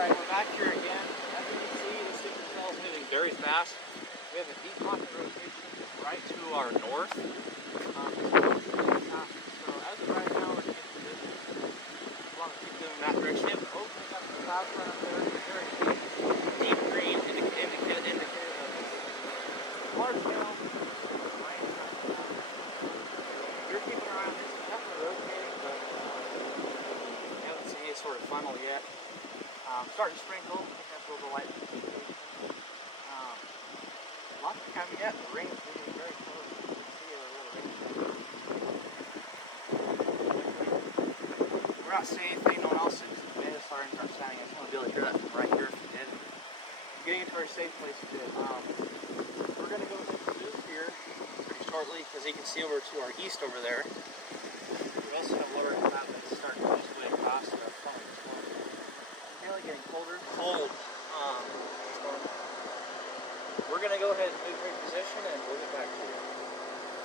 Alright, we're back here again. As you can see, this super cell is moving very fast. We have a deep pocket rotation right to our north. So as of right now, we're getting position. We want to keep doing that direction. Opening up the cloud front up there, very deep green indicator of this large tail. You're keeping an eye on this. It's definitely rotating, but we haven't seen any sort of funnel yet. Starting to sprinkle. I think that's a little light precipitation. Lots coming yet. The rain's moving very close. You can see a little rain. We're not seeing anything. No one else is. The wind is starting to start sounding. I just want to be able to hear that from right here if you did. Getting into our safe place we did. We're going to go ahead and move here pretty shortly because you can see over to our east over there. We also have lower cloud that's starting to this way across the funnel. Really getting colder. Cold. We're going to go ahead and move